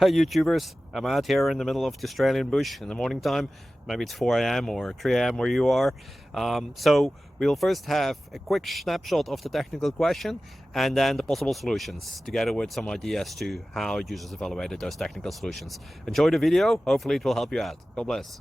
Hi YouTubers, I'm out here in the middle of the Australian bush in the morning time. Maybe it's 4 a.m. or 3 a.m. where you are. So we'll first have a quick snapshot of the technical question and then the possible solutions, together with some ideas to how users evaluated those technical solutions. Enjoy the video, hopefully it will help you out. God bless.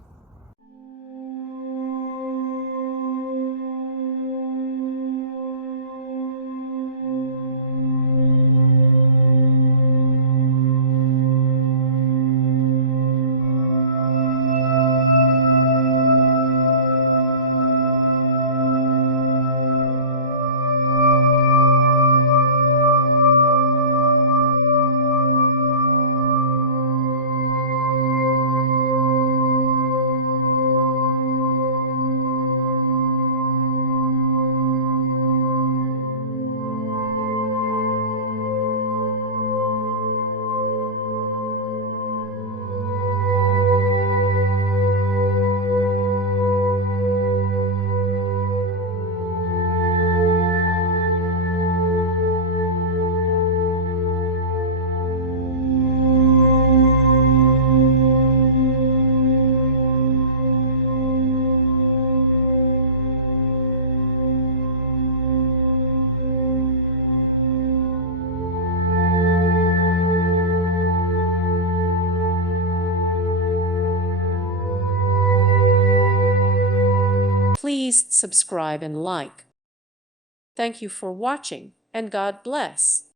Please subscribe and like. Thank you for watching, and God bless.